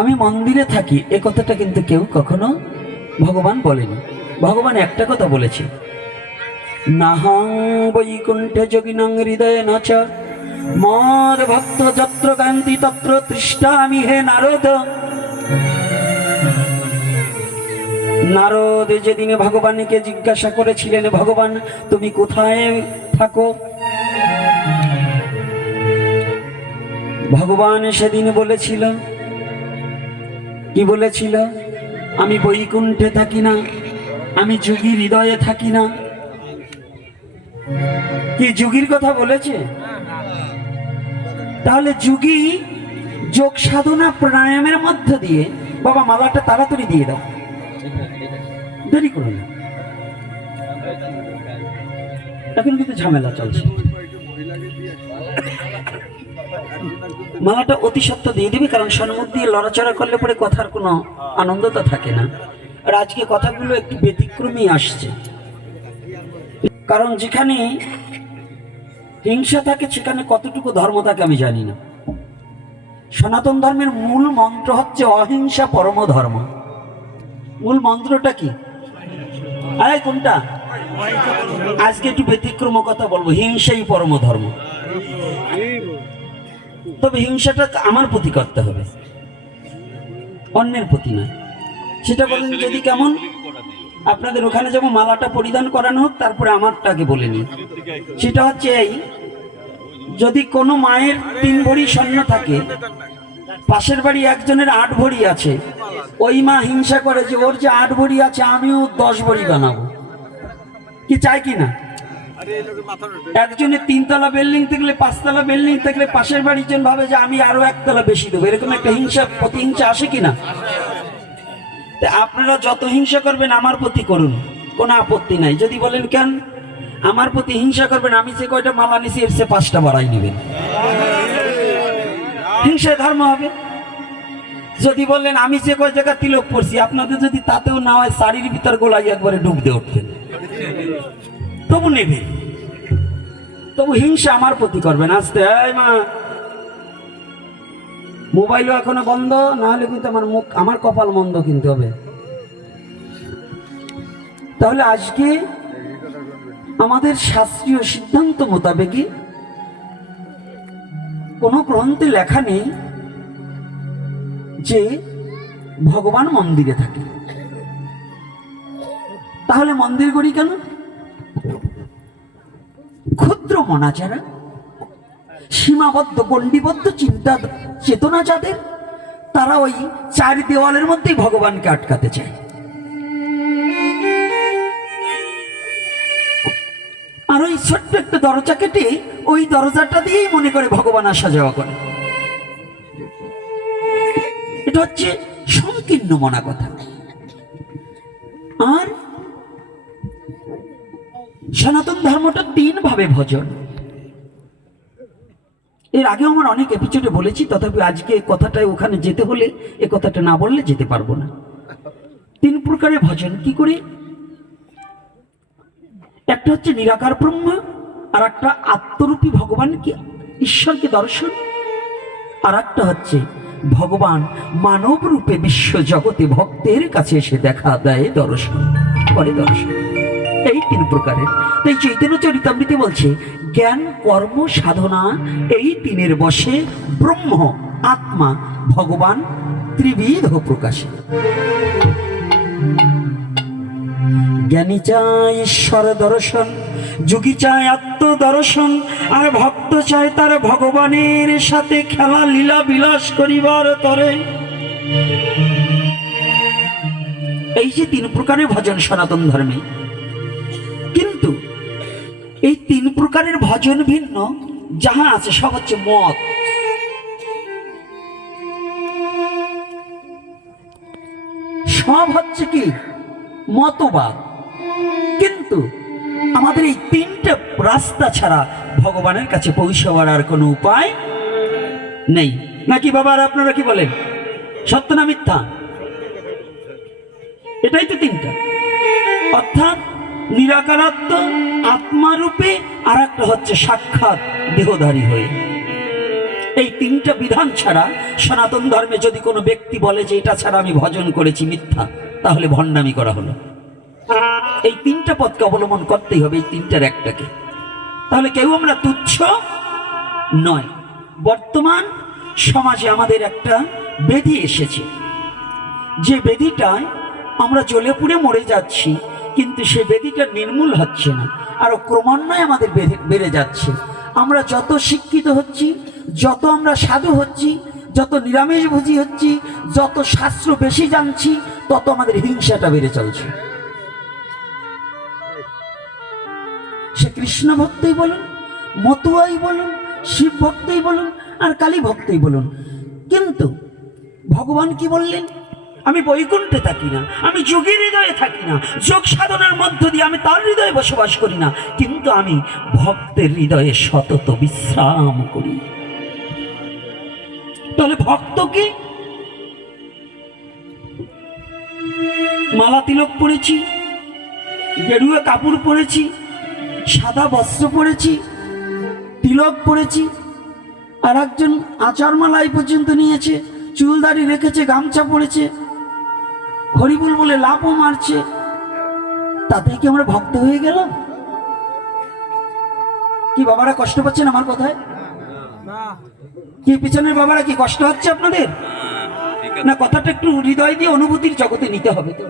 আমি মন্দিরে থাকি এ কথাটা কিন্তু কেউ কখনো ভগবান বলেনি। ভগবান একটা কথা বলেছে, নাহং বৈকুণ্ঠে যোগিনং হৃদয়ে নাচ মদ ভক্ত যত্র কান্তি তত্র তৃষ্টামি হে নারদ। নারদ যেদিন ভগবানকে জিজ্ঞাসা করেছিলেন, ভগবান তুমি কোথায় থাকো, ভগবান সেদিন বলেছিল, কি বলেছিল? আমি বৈকুণ্ঠে থাকি না, আমি যোগী হৃদয়ে থাকি না। কি যোগীর কথা বলেছে? তাহলে যোগী যোগ সাধনা প্রাণায়ামের মধ্য দিয়ে, বাবা মালাটা তাড়াতাড়ি দিয়ে দাও, দেরি করো না, এখন কিন্তু ঝামেলা চলছে। মালাটা অতি সত্য দিয়ে দিবে, কারণ সম্মুখ দিয়ে লড়াচড়া করলে পরে কথার কোনো আনন্দতা থাকে না। আর আজকে কথাগুলো একটু ব্যতিক্রমী আসছে, কারণ যেখানে হিংসা থাকে সেখানে কতটুকু ধর্ম থাকে আমি জানি না। সনাতন ধর্মের মূল মন্ত্র হচ্ছে অহিংসা পরম ধর্ম। মূল মন্ত্রটা কি? আরে কোনটা? আজকে একটু ব্যতিক্রম কথা বলবো, হিংসাই পরম ধর্ম। তবে হিংসাটা আমার প্রতি করতে হবে, অন্যের প্রতি নয়। সেটা বলেন যদি কেমন? আপনাদের ওখানে যেমন মালাটা পরিধান করানো হোক, তারপরে আমারটাকে বলে নিই। সেটা হচ্ছে এই, যদি কোনো মায়ের 3 ভরি স্বর্ণ থাকে, পাশের বাড়ি একজনের 8 ভরি আছে, ওই মা হিংসা করে যে ওর যে 8 ভরি আছে আমিও 10 ভরি বানাবো। কি চাই কি না? একজনের 3 তলা বিল্ডিং থাকলে, 5 তলা বিল্ডিং থাকলে পাশের বাড়ির জন ভাবে যে আমি আরো 1 তলা বেশি দেবো। এরকম একটা হিংসা, প্রতিহিংসা আসে কিনা? আপনারা যত হিংসা করবেন আমার প্রতি করুন, কোনো আপত্তি নাই। যদি বলেন কেন আমার প্রতি হিংসা করবেন, আমি যে কয়টা মালা নিছি এর চেয়ে 5টা বাড়াই নেবেন, হিংসায় ধর্ম হবে। যদি বললেন আমি যে কয় জায়গা তিলক পড়ছি, আপনাদের যদি তাতেও না হয় শাড়ির ভিতর গোলাই একবারে ডুব দিয়ে উঠবেন, তবু নেবেন। তবু হিংসা আমার প্রতি করবেন। আসতে এই মা, মোবাইলও এখনো বন্ধ, না হলে কিন্তু আমার মুখ, আমার কপাল মন্দ কিনতে হবে। তাহলে আজকে আমাদের শাস্ত্রীয় সিদ্ধান্ত মোতাবেকই কোন গ্রন্থে লেখা নেই যে ভগবান মন্দিরে থাকে। তাহলে মন্দির করি কেন? ক্ষুদ্র মনা যারা, সীমাবদ্ধ গণ্ডিবদ্ধ চিন্তা চেতনা যাদের, তারা ওই 4 দেওয়ালের মধ্যেই ভগবানকে আটকাতে চায়। আর ওই ছোট্ট একটা দরজা কেটে ওই দরজাটা দিয়েই মনে করে ভগবান আসা যাওয়া করে। এটা হচ্ছে সংকীর্ণ মনা কথা। আর সনাতন ধর্মটা 3 ভাবে ভজন। এর আগেও আমার অনেক এপিসোডে বলেছি, তথাপি আজকে কথাটাই ওখানে যেতে হলে এ কথাটা না বললে যেতে পারবো না। 3 প্রকারের ভজন কি করে? একটা হচ্ছে নিরাকার ব্রহ্ম, আর একটা আত্মরূপী ভগবানকে, ঈশ্বরকে দর্শন, আর একটা হচ্ছে ভগবান মানব রূপে বিশ্ব জগতে ভক্তের কাছে এসে দেখা দেয়, দর্শন করে। দর্শন এই 3 প্রকারের। তাই চৈতন্য চরিতামৃতে বলছে জ্ঞান কর্ম সাধনা এই 3-এর বশে ব্রহ্ম আত্মা ভগবান ত্রিবিধ প্রকাশে। জ্ঞানী চায় ঈশ্বর দর্শন, যোগী চায় আত্মদর্শন, আর ভক্ত চায় তার ভগবানের সাথে খেলা লীলা বিলাস করিবার তরে। এই যে 3 প্রকারের ভজন সনাতন ধর্মে, কিন্তু এই 3 প্রকারের ভজন ভিন্ন, যাহা আছে সব হচ্ছে মত। সব হচ্ছে কি? মতবাদ। কিন্তু আমাদের এই 3টে রাস্তা ছাড়া ভগবানের কাছে পৌঁছাবার আর কোনো উপায় নেই, নাকি বাবা? আর আপনারা কি বলেন, সত্য না মিথ্যা? এটাই তো 3টা, অর্থাৎ নিরাকারাত্ম আত্মারূপে, আর একটা হচ্ছে সাক্ষাৎ দেহধারী হয়ে। এই তিনটা বিধান ছাড়া সনাতন ধর্মে যদি কোনো ব্যক্তি বলে যে এটা ছাড়া আমি ভজন করেছি, মিথ্যা, তাহলে ভণ্ডামি করা হলো। এই তিনটা পথকে অবলম্বন করতেই হবে, এই তিনটার একটাকে, তাহলে কেউ আমরা তুচ্ছ নয়। বর্তমান সমাজে আমাদের একটা ব্যাধি এসেছে, যে ব্যাধিটায় আমরা জ্বলে পুড়ে মরে যাচ্ছি, কিন্তু সে ব্যাধিটা নির্মূল হচ্ছে না, আরো ক্রমান্বয়ে আমাদের বেড়ে যাচ্ছে। আমরা যত শিক্ষিত হচ্ছি, যত আমরা সাধু হচ্ছি, যত নিরামিষভোজী হচ্ছি, যত শাস্ত্র বেশি জানছি, তত আমাদের হিংসাটা বেড়ে চলছে। সে কৃষ্ণ ভক্তই বলুন, মতুয়াই বলুন, শিব ভক্তই বলুন, আর কালী ভক্তই বলুন, কিন্তু ভগবান কি বললেন? আমি বৈকুণ্ঠে থাকি না, আমি যোগীর হৃদয়ে থাকি না, যোগ সাধনার মধ্য দিয়ে আমি তার হৃদয়ে বসবাস করি না, কিন্তু আমি ভক্তের হৃদয়ে সতত বিশ্রাম করি। তাহলে ভক্ত কি? মালা তিলক পরেছি, গেরুয়া কাপড় পরেছি, সাদা বস্ত্র পরেছি, তিলক পরেছি, আর একজন আচারমালা এই পর্যন্ত নিয়েছে, চুলদাড়ি রেখেছে, গামছা পরেছে, হরিবুল বলে লাফও মারছে, তাতে কি আমরা ভক্ত হয়ে গেলাম? কি বাবারা কষ্ট পাচ্ছেন আমার কথায়? কি পিছনের বাবারা কি কষ্ট হচ্ছে আপনাদের? না, কথাটা একটু হৃদয় দিয়ে অনুভূতির জগতে নিতে হবে। তো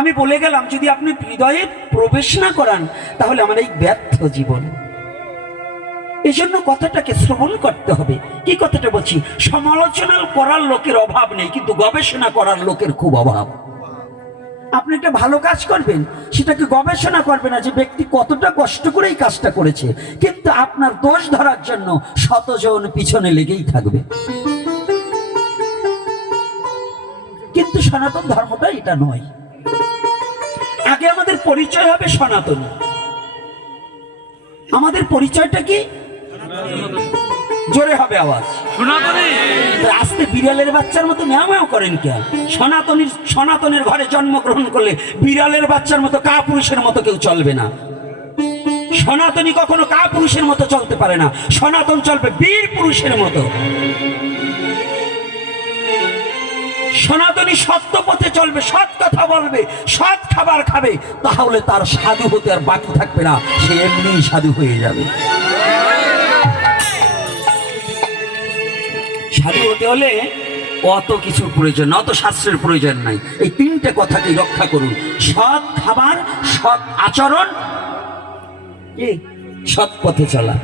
আমি বলে গেলাম, যদি আপনি হৃদয়ে প্রবেশ না করান, তাহলে আমার এই ব্যর্থ জীবন। এই জন্য কথাটাকে শ্রবণ করতে হবে। কি কথাটা বলছি? সমালোচনা করার লোকের অভাব নেই, কিন্তু গবেষণা করার লোকের খুব অভাব। আপনি একটা ভালো কাজ করবেন, সেটাকে গবেষণা করবে না যে ব্যক্তি কতটা কষ্ট করে এই কাজটা করেছে, কিন্তু আপনার দোষ ধরার জন্য শতজন পিছনে লেগেই থাকবে। কিন্তু সনাতন ধর্মটা এটা নয়। আগে আমাদের পরিচয় হবে সনাতনী। আমাদের পরিচয়টা কি? জোরে হবে আওয়াজ। আস্তে বিড়ালের বাচ্চার মতো ম্যাও করেন কেন? সনাতনের ঘরে জন্মগ্রহণ করলে বিড়ালের বাচ্চার মতো কা পুরুষের মতো কেউ চলবে না। সনাতনী কখনো কা পুরুষের মতো চলতে পারে না, সনাতন চলবে বীর পুরুষের মতো। সনাতনী সত্য পথে চলবে, সৎ কথা বলবে, সৎ খাবার খাবে, তাহলে তার সাধু হতে আর বাকি থাকবে না, সে এমনি সাধু হয়ে যাবে। সাধু হতে হলে অত কিছুর প্রয়োজন, অত শাস্ত্রের প্রয়োজন নাই। এই তিনটে কথাকে রক্ষা করুন: সৎ খাবার, সৎ আচরণ, সৎ পথে চলা।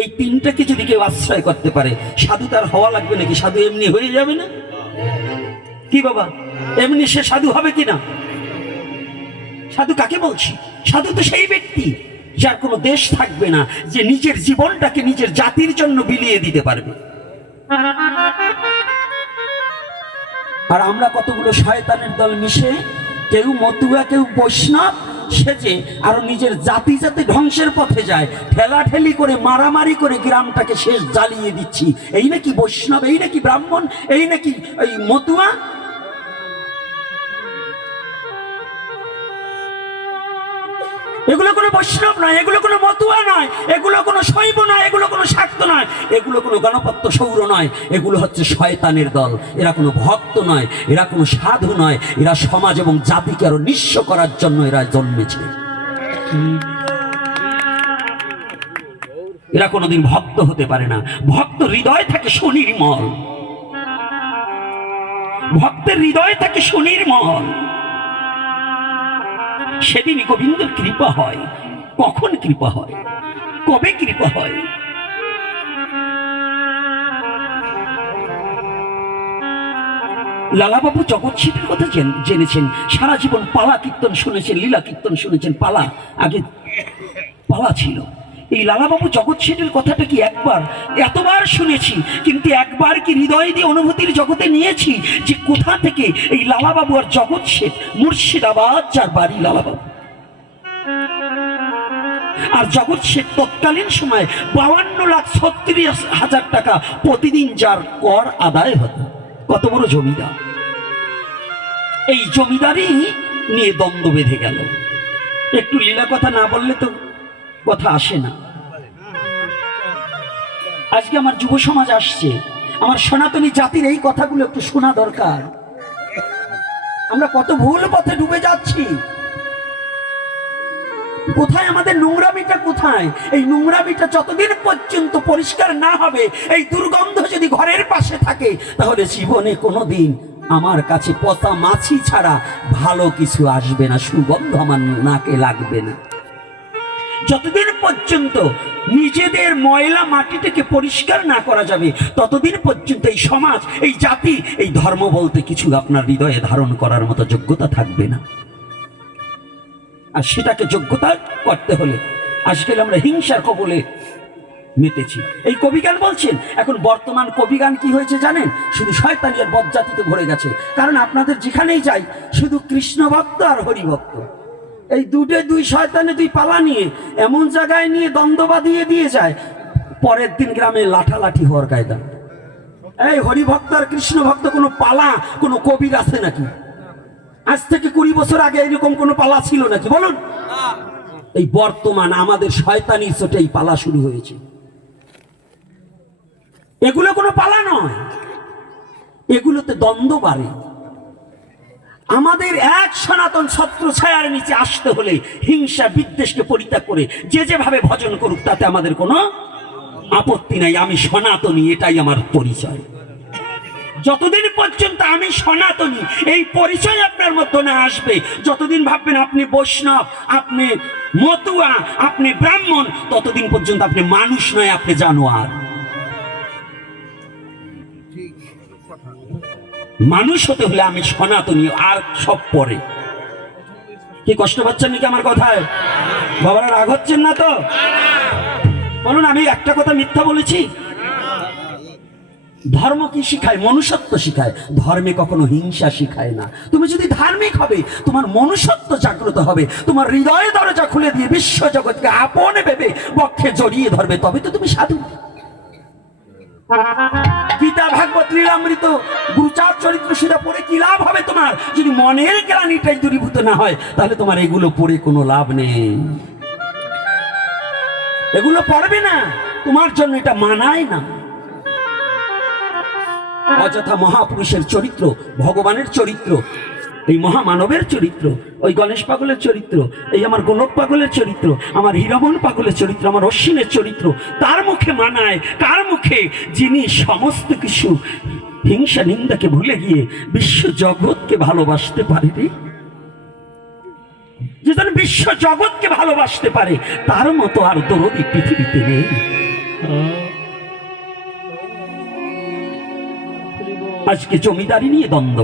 এই তিনটাকে যদি কেউ আশ্রয় করতে পারে, সাধু তার হওয়া লাগবে নাকি? সাধু এমনি হয়ে যাবে না? কি বাবা, এমনি সে সাধু হবে কিনা? সাধু কাকে বলছি? সাধু তো সেই ব্যক্তি যার কোনো দেশ থাকবে না, যে নিজের জীবনটাকে নিজের জাতির জন্য বিলিয়ে দিতে পারবে। আর আমরা কতগুলো শয়তানের দল মিশে, কেউ মতুয়া, কেউ বৈষ্ণব সেজে আরো নিজের জাতি যাতে ধ্বংসের পথে যায়, ঠেলাঠেলি করে, মারামারি করে গ্রামটাকে শেষ জ্বালিয়ে দিচ্ছি। এই নাকি বৈষ্ণব, এই নাকি ব্রাহ্মণ, এই নাকি এই মতুয়া? এগুলো কোনো বৈষ্ণব নয়, এগুলো কোনো মতুয়া নয়, এগুলো কোনো শৈব নয়, এগুলো কোনো শাক্ত নয়, এগুলো কোনো গণপত্য সৌর নয়, এগুলো হচ্ছে শয়তানের দল। এরা কোনো ভক্ত নয়, এরা কোনো সাধু নয়, এরা সমাজ এবং জাতিকে আরো নিঃস্ব করার জন্য এরা জন্মেছে। এরা কোনোদিন ভক্ত হতে পারে না। ভক্ত হৃদয় থাকে সুনির্মল, ভক্তের হৃদয় থাকে সুনির্মল। সেদিনই গোবিন্দর কৃপা হয়। কখন কৃপা হয়? কবে কৃপা হয়? লালাবাবু জগৎ শেঠের কথা জেনেছেন, সারা জীবন পালা কীর্তন শুনেছেন, লীলা কীর্তন শুনেছেন। পালা, আগে পালা ছিল। এই লালাবাবু জগৎ শেঠের কথাটা কি একবার, এতবার শুনেছি, কিন্তু একবার কি হৃদয় দিয়ে অনুভূতির জগতে নিয়েছি যে কোথা থেকে এই লালাবাবু আর জগৎ শেঠ, মুর্শিদাবাদ যার বাড়ি লালাবাবু, আর জগৎ শেঠ তৎকালীন সময় 52,36,000 টাকা প্রতিদিন যার কর আদায় হতো। কত বড় জমিদার! এই জমিদারি নিয়ে দ্বন্দ্ব বেঁধে গেল। একটু লীলা কথা না বললে তো কথা আসে না। আজকে আমার যুব সমাজ আসছে, আমার সনাতনী জাতির এই কথাগুলো একটু শোনা দরকার। আমরা কত ভুল পথে ডুবে যাচ্ছি। কোথায় আমাদের নোংরামিটা, কোথায়? এই নোংরামিটা যতদিন পর্যন্ত পরিষ্কার না হবে, এই দুর্গন্ধ যদি ঘরের পাশে থাকে, তাহলে জীবনে কোনোদিন আমার কাছে পচা মাছি ছাড়া ভালো কিছু আসবে না, সুগন্ধ আমার নাকে লাগবে না। যতদিন পর্যন্ত নিজেদের ময়লা মাটিটাকে পরিষ্কার না করা যাবে, ততদিন পর্যন্ত এই সমাজ, এই জাতি, এই ধর্ম বলতে কিছু আপনার হৃদয়ে ধারণ করার মতো যোগ্যতা থাকবে না। আর সেটাকে যোগ্যতা করতে হলে আজকাল আমরা হিংসার কবলে মেতেছি। এই কবিগান বলছেন, এখন বর্তমান কবিগান কি হয়েছে জানেন? শুধু শয়তানি আর বজ্জাতিতে ভরে গেছে। কারণ আপনাদের যেখানেই যাই শুধু কৃষ্ণ ভক্ত আর হরি ভক্ত, এই দুই শয়তানে দুই পালা নিয়ে এমন জায়গায় নিয়ে দ্বন্দ্ব বাঁধিয়ে দিয়ে যায়, পরের দিন গ্রামে লাঠালাঠি হওয়ার কায়দা। এই হরি ভক্ত আর কৃষ্ণ ভক্ত কোনো পালা, কোনো কবির আছে নাকি? আজ থেকে 20 বছর আগে এরকম কোনো পালা ছিল নাকি বলুন? এই বর্তমান আমাদের শয়তানির চোটে এই পালা শুরু হয়েছে। এগুলো কোনো পালা নয়, এগুলোতে দ্বন্দ্ব বাড়ে। আমাদের এক সনাতন ছত্র ছায়ার নিচে আসতে হলে হিংসা বিদ্বেষকে পরিত্যাগ করে যে যেভাবে ভজন করুক, তাতে আমাদের কোনো আপত্তি নাই। আমি সনাতনী, এটাই আমার পরিচয়। যতদিন পর্যন্ত আমি সনাতনী এই পরিচয় আপনার মধ্যে না আসবে, যতদিন ভাববেন আপনি বৈষ্ণব, আপনি মতুয়া, আপনি ব্রাহ্মণ, ততদিন পর্যন্ত আপনি মানুষ নয়, আপনি জানোয়ার। মানুষ হতে হলে আমি সনাতনী, আর সব পরে। কি কষ্ট পাচ্ছেন নাকি আমার কথায়? বাবারা রাগ হচ্ছেন না তো? বলুন, আমি একটা কথা মিথ্যা বলেছি? ধর্ম কি শিখায়? মনুষ্যত্ব শিখায়। ধর্মে কখনো হিংসা শিখায় না। তুমি যদি ধার্মিক হবে, তোমার মনুষ্যত্ব জাগ্রত হবে, তোমার হৃদয়ে দরজা খুলে দিয়ে বিশ্ব জগৎকে আপন ভেবে বক্ষে জড়িয়ে ধরবে, তবে তো তুমি সাধু। গীতা, ভাগবত, লীলামৃত, গুরুচার চরিত্র সেটা পড়ে কি লাভ হবে তোমার? যদি মনের গ্লানিটাই দূরীভূত না হয়, তাহলে তোমার এগুলো পড়ে কোনো লাভ নেই। এগুলো পড়বে না, তোমার জন্য এটা মানায় না। অযথা মহাপুরুষের চরিত্র, ভগবানের চরিত্র, এই মহামানবের চরিত্র, ওই গণেশ পাগলের চরিত্র, এই আমার গোলক পাগলের চরিত্র, আমার হীরমন পাগলের চরিত্র, আমার অশ্বিনের চরিত্র, তার মুখে মানায় কার মুখে? যিনি সমস্ত কিছু হিংসা নিন্দাকে ভুলে গিয়ে বিশ্ব জগৎকে ভালোবাসতে পারে। যে যেন বিশ্ব জগৎকে ভালোবাসতে পারে, তার মতো আর দরদি পৃথিবীতে নেই। আজকে জমিদারি নিয়ে দ্বন্দ্ব,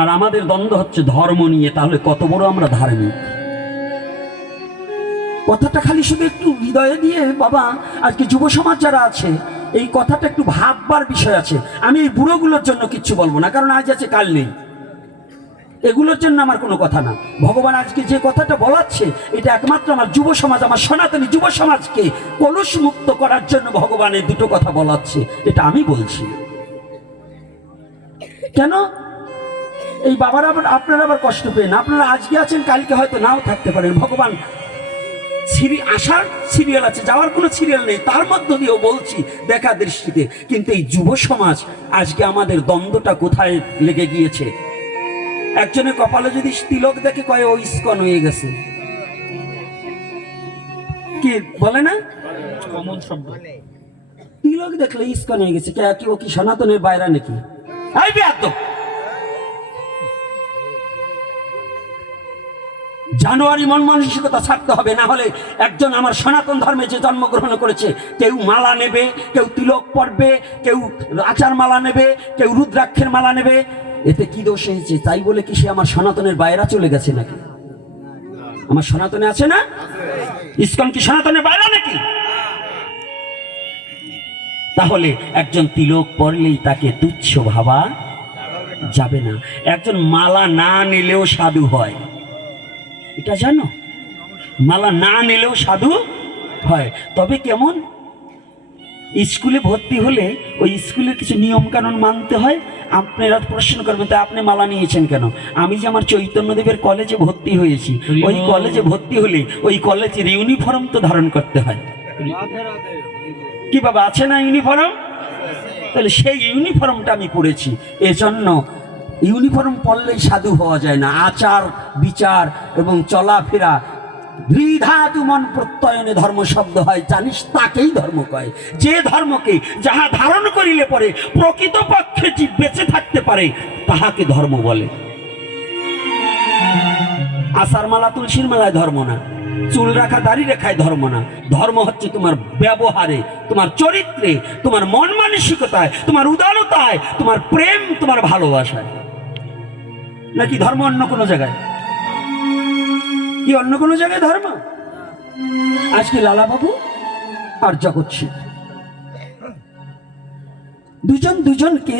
আর আমাদের দ্বন্দ্ব হচ্ছে ধর্ম নিয়ে। তাহলে কত বড় আমরা ধার্মিক? কথাটা খালি শুধু একটু হৃদয়ে দিয়ে বাবা, আজকে যুব সমাজ যারা আছে, এই কথাটা একটু ভাববার বিষয় আছে। আমি এই বুড়োগুলোর জন্য কিচ্ছু বলবো না, কারণ আজ আছে কাল নেই। এগুলোর জন্য আমার কোনো কথা না। ভগবান আজকে যে কথাটা বলাচ্ছে, এটা একমাত্র আমার যুব সমাজ, আমার সনাতনী যুব সমাজকে কলুষ মুক্ত করার জন্য ভগবান এই দুটো কথা বলাচ্ছে। এটা আমি বলছি। কেন এই বাবারা আপনারা আবার কষ্ট পেন? আপনারা আজকে আছেন, কালকে হয়তো নাও থাকতে পারেন। ভগবান আসার সিরিয়াল আছে, যাওয়ার কোনো সিরিয়াল নেই। তার মধ্য দিয়েও বলছি দেখা দৃষ্টিতে। কিন্তু এই যুব সমাজ আজকে আমাদের দ্বন্দ্বটা কোথায় লেগে গিয়েছে? একজনের কপালে যদি তিলক দেখে কয় ও ইস্কন হয়ে গেছে, কি বলে না? কমন শব্দ। তিলক দেখলে ইস্কন হয়ে গেছে, কি ও কি সনাতনের বাইরা নাকি? জানুয়ারি মন মানসিকতা ছাড়তে হবে, না হলে একজন আমার সনাতন ধর্মে যে জন্মগ্রহণ করেছে, কেউ মালা নেবে, কেউ তিলক পরবে, কেউ আচার মালা নেবে, কেউ রুদ্রাক্ষের মালা নেবে। এতে কি দোষ হয়েছে? তাই বলে কি সে আমার সনাতনের বাইরা চলে গেছে নাকি? আমার সনাতনে আছে না? ইসকন কি সনাতনের বাইরা নাকি? তাহলে একজন তিলক পরলেই তাকে তুচ্ছ ভাবা যাবে না। একজন মালা না নিলেও সাধু হয়, এটা জানো? মালা না নিলেও সাধু হয়। তবে কেমন? স্কুলে ভর্তি হলে ওই স্কুলের কিছু নিয়ম কানুন মানতে হয়। আপনারা প্রশ্ন করবেন, তা আপনি মালা নিয়েছেন কেন? আমি যে আমার চৈতন্যদেবের কলেজে ভর্তি হয়েছি, ওই কলেজে ভর্তি হলে ওই কলেজের ইউনিফর্ম তো ধারণ করতে হয়। কি বাবা আছে না ইউনিফর্ম? তাহলে সেই ইউনিফর্মটা আমি পরেছি। এজন্য ইউনিফর্ম পরলেই সাধু হওয়া যায় না। আচার বিচার এবং চলাফেরা দ্বিধাতু মন প্রত্যয়নে ধর্ম শব্দ হয়, জানিস তাকেই ধর্ম কয়। যে ধর্মকে যাহা ধারণ করিলে পরে প্রকৃতপক্ষে জীব বেঁচে থাকতে পারে তাহাকে ধর্ম বলে। আষাঢ় মালা তুলসীর মালায় ধর্ম না, চুল রাখা দাড়ি রেখায় ধর্ম না। ধর্ম হচ্ছে তোমার ব্যবহারে, তোমার চরিত্রে, তোমার মন মানসিকতায়, তোমার উদারতায়, তোমার প্রেম, তোমার ভালোবাসায়। নাকি ধর্ম অন্য কোনো জায়গায়? কি অন্য কোনো জায়গায় ধর্ম? আজকে লালাবাবু আর জগৎ সিং দুজনকে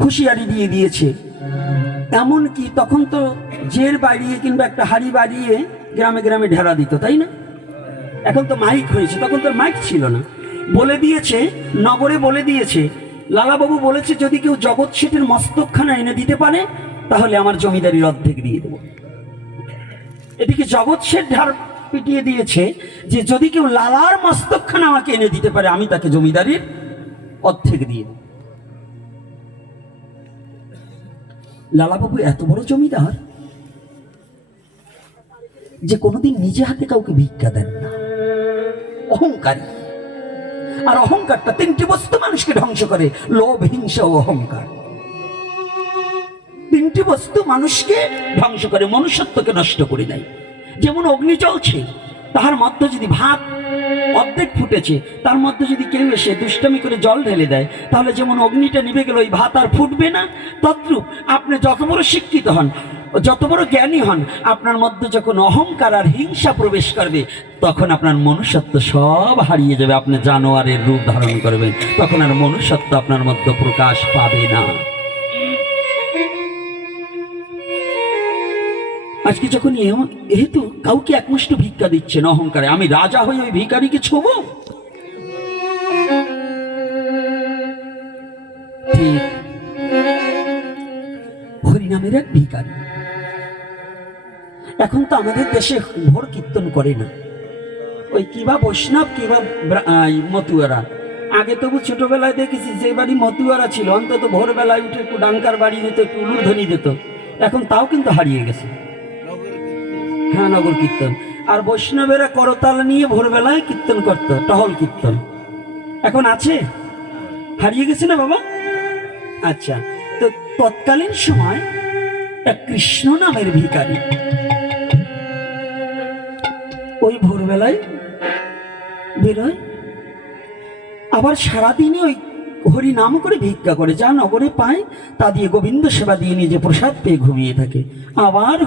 হুঁশিয়ারি দিয়ে দিয়েছে। এমনকি তখন তো জের বাড়িয়ে কিংবা একটা হাড়ি বাড়িয়ে গ্রামে গ্রামে ঢেরা দিত, তাই না? এখন তো মাইক হয়েছে, তখন তো মাইক ছিল না। বলে দিয়েছে, নগরে বলে দিয়েছে, লালাবাবু বলেছে যদি কেউ জগৎ শেঠের মস্তকখানা এনে দিতে পারে তাহলে আমার জমিদারির অর্ধেক দিয়ে দেব। এদিকে জগৎ শেঠ ঢার পিটিয়ে দিয়েছে যে যদি কেউ লালার মস্তকখানা আমাকে এনে দিতে পারে আমি তাকে জমিদারির অর্ধেক দিয়ে দেব। লালাবাবু এত বড় জমিদার যে কোনোদিন নিজে হাতে কাউকে ভিক্ষা দেন না, অহংকারী। আর অহংকারটা তিনটি বস্তু মানুষকে ধ্বংস করে, লোভ, হিংসা ও অহংকার। তিনটি বস্তু মানুষকে ধ্বংস করে, মনুষ্যত্বকে নষ্ট করে দেয়। যেমন অগ্নি জ্বলছে, তাহার মধ্যে যদি ভাত অর্ধেক ফুটেছে, তার মধ্যে যদি কেউ এসে দুষ্টামি করে জল ঢেলে দেয় তাহলে যেমন অগ্নিটা নিভে গেল, ওই ভাত আর ফুটবে না। তদ্রূপ আপনি যত বড় শিক্ষিত হন, যত বড় জ্ঞানী হন, আপনার মধ্যে যখন অহংকার আর হিংসা প্রবেশ করবে তখন আপনার মনুষ্যত্ব সব হারিয়ে যাবে। আপনি জানোয়ারের রূপ ধারণ করবেন, তখন আর মনুষ্যত্ব আপনার মধ্যে প্রকাশ পাবে না। আজকে যখন যেহেতু কাউকে একমুষ্ট ভিক্ষা দিচ্ছেন অহংকারে, আমি রাজা হয়ে ওই ভিখারিকে ছোব? ঠিক হরিনামের এক ভিখারি। এখন তো আমাদের দেশে ভোর কীর্তন করে না, ওই কিবা বৈষ্ণব কিবা মতুয়ারা। আগে তবু ছোটবেলায় দেখেছি যে বাড়ি মতুয়ারা ছিল অন্তত ভোরবেলায় উঠে একটু ডাঙ্কার বাড়ি দিত, একটু উলুধ্বনি দিত। এখন তাও কিন্তু হারিয়ে গেছে। হ্যাঁ, নগর কীর্তন। আর বৈষ্ণবেরা করতাল নিয়ে ভোরবেলায় কীর্তন করত, টহল কীর্তন। এখন আছে? হারিয়ে গেছে না বাবা? আচ্ছা, তো তৎকালীন সময় এক কৃষ্ণ নামের ভিখারি ওই ভোরবেলায় বেরোয়, আবার সারাদিনে ওই হরি নাম করে ভিক্ষা করে, যা নগরে পায় তা দিয়ে গোবিন্দ সেবা দিয়ে নিজে প্রসাদ পেয়ে ঘুমিয়ে থাকে। আবার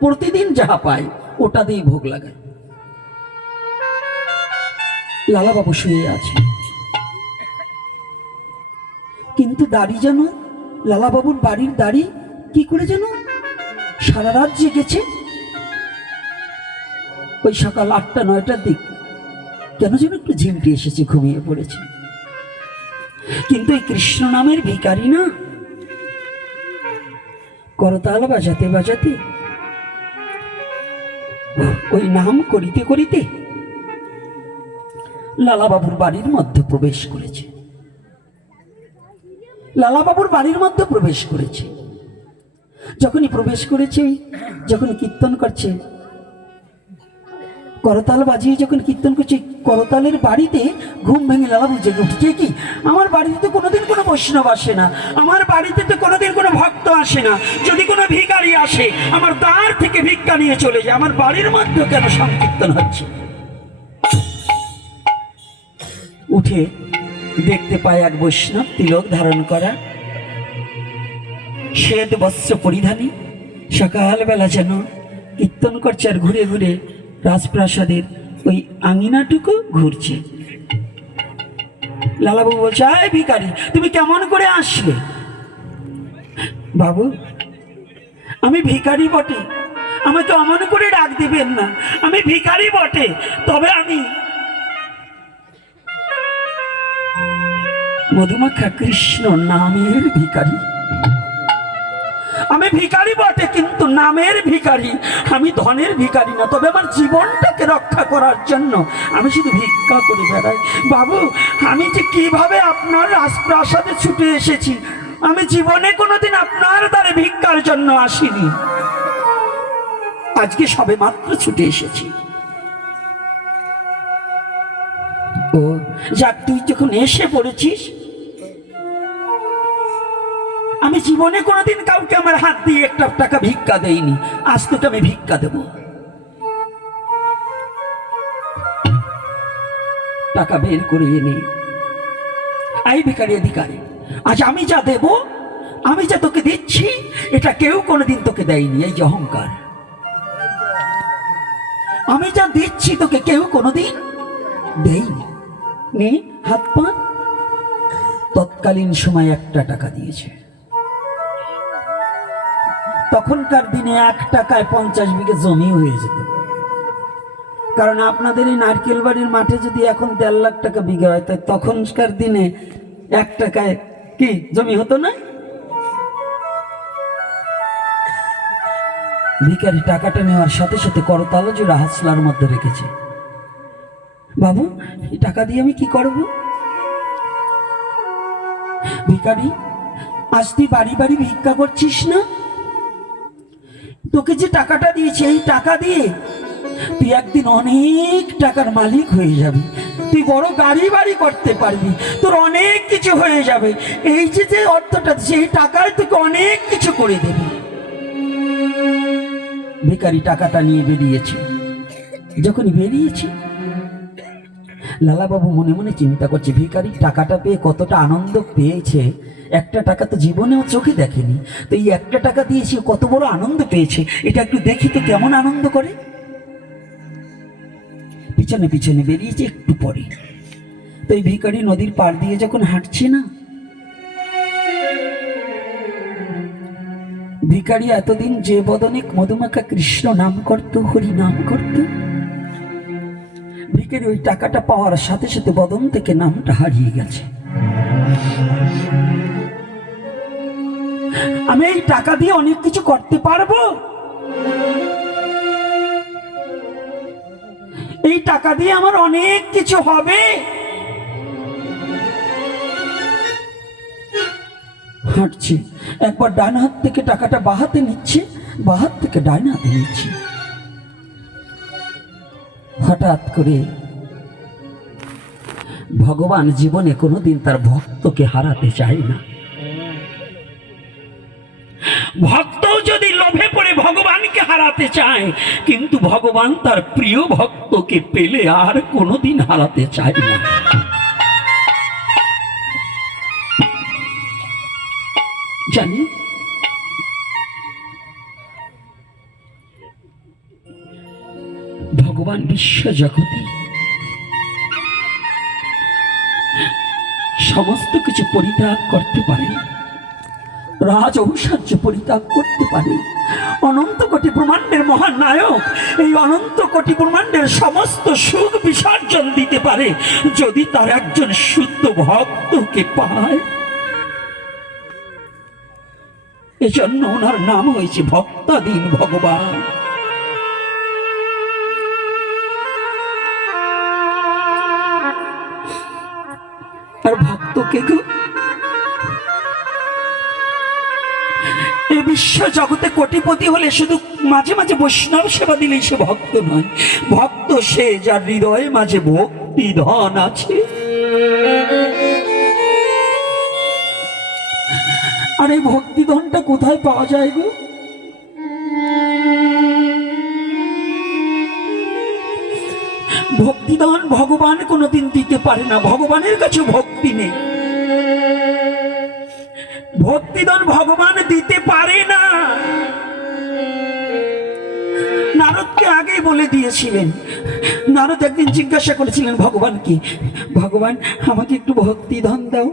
প্রতিদিন যাহা পায় ওটা দিয়ে ভোগ লাগায়। লালাবাবু শুয়ে আছে, কিন্তু দাড়ি যেন লালাবাবুর বাড়ির দাড়ি কি করে যেন সারা রাত জেগেছে। ওই সকাল 8টা-9টার দিক কেন যেন একটু ঝিমটি এসেছে, ঘুমিয়ে পড়েছে। কিন্তু এই কৃষ্ণ নামের ভিখারি না, করতাল বাজাতে বাজাতে ওই নাম করিতে করিতে লালাবাবুর বাড়ির মধ্যে প্রবেশ করেছে। লালাবাবুর বাড়ির মধ্যে প্রবেশ করেছে। যখনই প্রবেশ করেছে, যখন কীর্তন করছে, করতাল বাজিয়ে যখন কীর্তন করছে, করতালের বাড়িতে ঘুম ভেঙে লালাবাবু জেগে উঠছে। কি, আমার বাড়িতে তো কোনোদিন কোনো বৈষ্ণব আসে না, আমার বাড়িতে তো কোনোদিন কোনো ভক্ত আসে না। যদি কোনো ভিখারি আসে আমার দ্বার থেকে ভিক্ষা নিয়ে চলে যায়, আমার বাড়ির মধ্যে কেন সংকীর্তন হচ্ছে? উঠে দেখতে পায় এক বৈষ্ণব তিলক ধারণ করা, শ্বেত বস্ত্র পরিধানী, সকালবেলা যেন কীর্তন করছে আর ঘুরে ঘুরে রাজপ্রাসাদের ওই আঙিনাটুকু ঘুরছে। লালাবাবু বলছে, আয় ভিখারি, তুমি কেমন করে আসলে? বাবু, আমি ভিখারি বটে, আমাকে অমন করে ডাক দিবেন না। আমি ভিখারি বটে, তবে আমি মধুমাখা কৃষ্ণ নামের ভিখারি। আমি ভিখারি বটে, কিন্তু নামের ভিখারি, আমি ধনের ভিখারি না। তবে আমার জীবনটাকে রক্ষা করার জন্য আমি শুধু ভিক্ষা করে বেড়াই। বাবু, আমি যে কিভাবে আপনার রাজপ্রাসাদে ছুটে এসেছি, আমি জীবনে কোনোদিন আপনার দ্বারে ভিক্ষার জন্য আসিনি, আজকে সবে মাত্র ছুটে এসেছি। ও যাক, তুই যখন এসে পড়েছিস, আমি জীবনে কোনোদিন কাউকে আমার হাত দিয়ে একটা টাকা ভিক্ষা দেইনি, আজ তোকে আমি ভিক্ষা দেব। টাকা বের করে এনে এই ভিখারি অধিকারী, আজ আমি যা দেব, আমি যা তোকে দিচ্ছি, এটা কেউ কোনোদিন তোকে দেয়নি। এই যে অহংকার, আমি যা দিচ্ছি তোকে কেউ কোনোদিন দেয়নি। নে হাত পা। তৎকালীন সময় 1 টাকা দিয়েছে। তখনকার দিনে 1 টাকায় 50 বিঘে জমি হয়ে যেত। কারণ আপনাদের এই নারকেল বাড়ির মাঠে যদি এখন 1.5 লাখ টাকা বিঘা হয়, তাই তখনকার দিনে 1 টাকায় কি জমি হতো না? ভিখারি টাকাটা নেওয়ার সাথে সাথে করতাল জোড়া হাসলার মধ্যে রেখেছে। বাবু, এই টাকা দিয়ে আমি কি করব? ভিখারি, আজ তুই বাড়ি বাড়ি ভিক্ষা করছিস না? তোকে যে টাকাটা দিয়েছি, এই টাকা দিয়ে তুই একদিন অনেক টাকার মালিক হয়ে যাবি, তুই বড় গাড়ি বাড়ি করতে পারবি, তোর অনেক কিছু হয়ে যাবে। এই যে যে অর্থটা, সেই টাকায় তোকে অনেক কিছু করে দেবে। ভিখারি টাকাটা নিয়ে বেরিয়েছে। যখন বেরিয়েছে, লালাবাবু মনে মনে চিন্তা করছে, ভিখারি টাকাটা পেয়ে কতটা আনন্দ পেয়েছে। 1 টাকা তো জীবনেও চোখে দেখেনি, তো এই 1 টাকা দিয়েছে, কত বড় আনন্দ পেয়েছে, এটা একটু দেখি তো কেমন আনন্দ করে। পিছনে পিছনে বেরিয়েছে। একটু পরে তো এই ভিখারি নদীর পাড় দিয়ে যখন হাঁটছে না, ভিখারি এতদিন যে বদনে মধুমাখা কৃষ্ণ নাম করত, হরি নাম করত, ভিখারি ওই টাকাটা পাওয়ার সাথে সাথে বদন থেকে নামটা হারিয়ে গেছে। আমি এই টাকা দিয়ে অনেক কিছু করতে পারবো, এই টাকা দিয়ে আমার অনেক কিছু হবে। হাঁটছি, একবার ডান হাত থেকে টাকাটা বাঁ হাতে নিচ্ছে, বাঁ হাত থেকে ডান হাতে নিচ্ছে। হঠাৎ করে ভগবান জীবনে কোনোদিন তার ভক্তকে হারাতে চায় না। ভক্ত যদি লোভে পড়ে ভগবানকে হারাতে চায়, কিন্তু ভগবান তার প্রিয় ভক্তকে পেলে আর কোনোদিন হারাতে চায় না। জানি ভগবান বিশ্ব জগতে সমস্ত কিছু পরিত্যাগ করতে পারেন, রাজ ঐশ্বর্য পরিত্যাগ করতে পারে। অনন্ত কোটি ব্রহ্মাণ্ডের মহান নায়ক এই অনন্ত কোটি ব্রহ্মাণ্ডের সমস্ত সুখ বিসর্জন দিতে পারে, যদি তার একজন শুদ্ধ ভক্তকে পায়। এজন্য ওনার নাম হয়েছে ভক্তাধীন ভগবান। আর ভক্তকে এই বিশ্ব জগতে কোটিপতি হলে শুধু মাঝে মাঝে বৈষ্ণব সেবা দিলেই সে ভক্ত নয়। ভক্ত সে যার হৃদয়ে মাঝে ভক্তি ধন আছে। আর এই ভক্তি ধনটা কোথায় পাওয়া যায় গো? ভক্তিদান ভগবান কোনোদিন দিতে পারে না, ভগবানের কাছে ভক্তি নেই। ভক্তিদান ভগবান দিতে পারে না। নারদকে আগেই বলে দিয়েছিলেন। নারদ একদিন জিজ্ঞাসা করেছিলেন ভগবানকে, ভগবান আমাকে একটু ভক্তিদান দাও।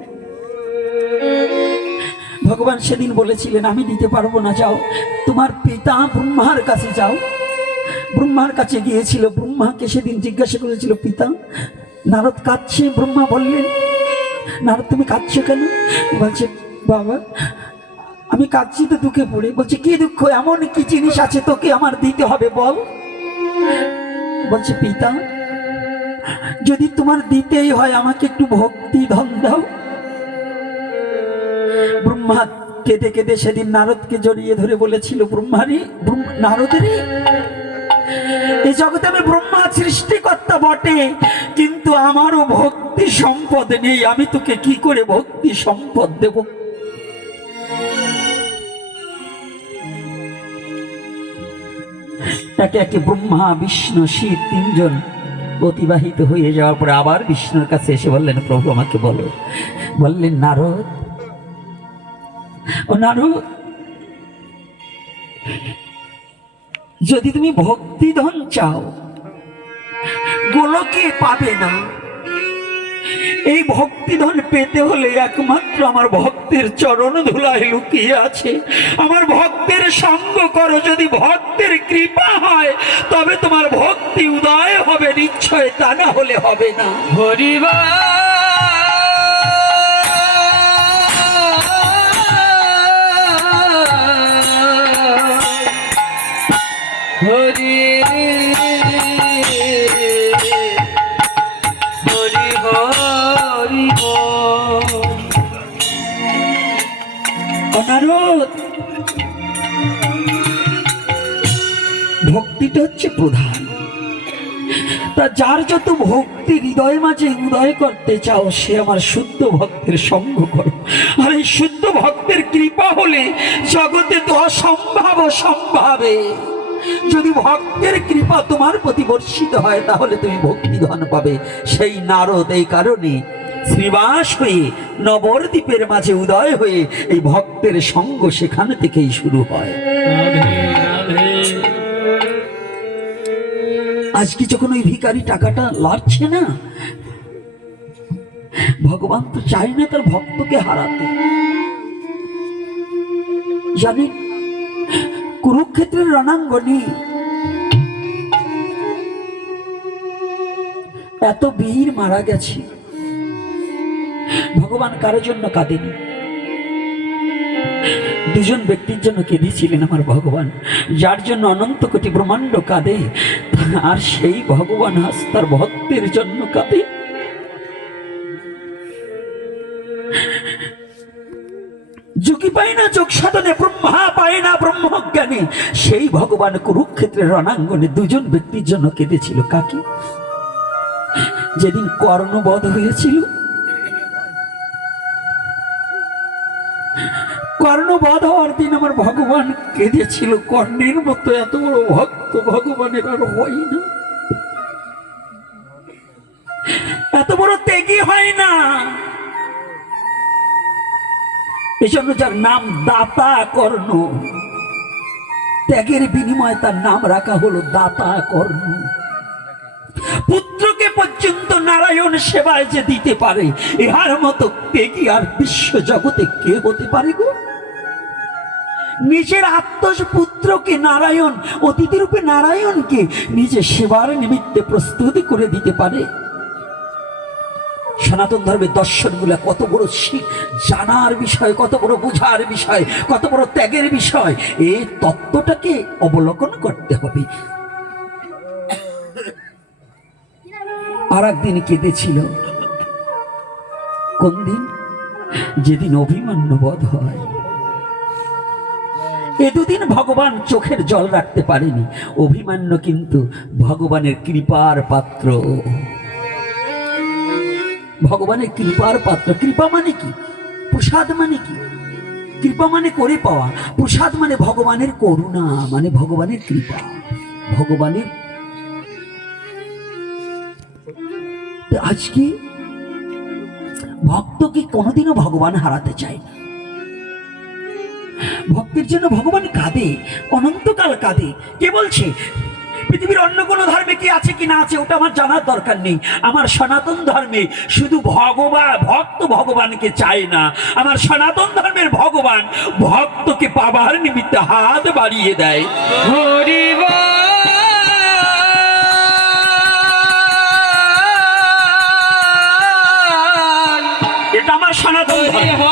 ভগবান সেদিন বলেছিলেন আমি দিতে পারবো না, যাও তোমার পিতা ব্রহ্মার কাছে যাও। ব্রহ্মার কাছে গিয়েছিল, ব্রহ্মাকে সেদিন জিজ্ঞাসা করেছিল পিতা নারদ কাঁদছে। ব্রহ্মা বললেন নারদ তুমি কাঁদছো কেন? বলছে বাবা আমি কাঁদছি তো দুঃখে পড়ে। বলছে কি দুঃখ, এমন কি জিনিস আছে তোকে আমার দিতে হবে বল। বলছে পিতা, যদি তোমার দিতেই হয় আমাকে একটু ভক্তি ধন দাও। ব্রহ্মা কেঁদে কেঁদে সেদিন নারদকে জড়িয়ে ধরে বলেছিল, ব্রহ্মারি নারদেরই, এই জগতে আমি ব্রহ্মা সৃষ্টিকর্তা বটে, কিন্তু আমারও ভক্তি সম্পদ নেই, আমি তোকে কি করে ভক্তি সম্পদ দেব। একে একে ব্রহ্মা বিষ্ণু শিব তিনজন অতিবাহিত হয়ে যাওয়ার পরে আবার বিষ্ণুর কাছে এসে বললেন, প্রভু আমাকে বলো। বললেন, নারদ, ও নারদ, যদি তুমি ভক্তিধন চাও গোলকে পাবে না। এই ভক্তিধন পেতে হলে একমাত্র আমার ভক্তের চরণ ধুলায় লুকিয়ে আছে। আমার ভক্তের সঙ্গ করো, যদি ভক্তের কৃপা হয় তবে তোমার ভক্তি উদয় হবে নিশ্চয়, তা না হলে হবে না। হরিবা হরি হরি হরি নারদ, ভক্তিটা হচ্ছে প্রধান। তা যার যত ভক্তি হৃদয় মাঝে উদয় করতে চাও সে আমার শুদ্ধ ভক্তের সঙ্গ করো। আর এই শুদ্ধ ভক্তের কৃপা হলে জগতে তো অসম্ভব সম্ভাবে। যদি ভক্তের কৃপা তোমার প্রতি বর্ষিত হয় তাহলে তুমি ভক্তিধন পাবে। সেই নারদ এই কারণে শ্রীবাস হয়ে নবদ্বীপের মাঝে উদয় হয়ে এই ভক্তের সঙ্গ সেখান থেকেই শুরু হয়। আজকে যখন ওই ভিখারি টাকাটা লাড়ছে না, ভগবান তো চাই না তার ভক্তকে হারাতে। জানেন, কুরুক্ষেত্রের রণাঙ্গনে এত বীর মারা গেছে, ভগবান কারোর জন্য কাঁদেনি, দুজন ব্যক্তির জন্য কেঁদেছিলেন আমার ভগবান, যার জন্য অনন্ত কোটি ব্রহ্মাণ্ড কাঁদে, আর সেই ভগবান আজ তার ভক্তের জন্য কাঁদে। যোগী পায় না যোগ সাধনে, ব্রহ্মা পায় না ব্রহ্মজ্ঞানে, সেই ভগবান কুরুক্ষেত্রের রণাঙ্গনে দুজন ব্যক্তির জন্য কেঁদেছিল। কাকে? যেদিন কর্ণবধ হয়েছিল, কর্ণবধ হওয়ার দিন আমার ভগবান কেঁদেছিল। কর্ণের মতো এত বড় ভক্ত ভগবানের আর হয় না, এত বড় ত্যাগী হয় না। এই জন্য যার নাম দাতা কর্ণ, ত্যাগের বিনিময়ে তার নাম রাখা হলো দাতা কর্ণ। পুত্রকে পর্যন্ত নারায়ণ সেবায় যে দিতে পারে, ইহার মতো ত্যাগী আর বিশ্ব জগতে কে হতে পারে গো? নিজের আত্মপুত্রকে নারায়ণ, অতিথি রূপে নারায়ণকে নিজে সেবার নিমিত্তে প্রস্তুতি করে দিতে পারে। সনাতন ধর্মের দর্শনগুলো কত বড় জানার বিষয়, কত বড় বোঝার বিষয়, কত বড় ত্যাগের বিষয়, এই তত্ত্বটাকে অবলোকন করতে হবে। আর একদিন কেঁদেছিল। কোন দিন? যেদিন অভিমন্যু বধ হয়। এ দুদিন ভগবান চোখের জল রাখতে পারেনি। অভিমন্যু কিন্তু ভগবানের কৃপার পাত্র, ভগবানের কৃপার পাত্র। কৃপা মানে কি? প্রসাদ মানে কি? কৃপা মানে করে পাওয়া, প্রসাদ মানে ভগবানের করুণা, মানে ভগবানের কৃপা, ভগবানের। আজকে ভক্তকে কোনোদিনও ভগবান হারাতে চায় না। ভক্তের জন্য ভগবান কাঁদে, অনন্তকাল কাঁদে। কে বলছে? পৃথিবীর অন্য কোনো ধর্মে কি আছে কি না আছে ওটা আমার জানার দরকার নেই। আমার সনাতন ধর্মে শুধু ভক্ত ভগবানকে চায় না, আমার সনাতন ধর্মের ভগবান ভক্তকে পাবার নিমিত্তে হাত বাড়িয়ে দেয়। এটা আমার সনাতন ধর্ম।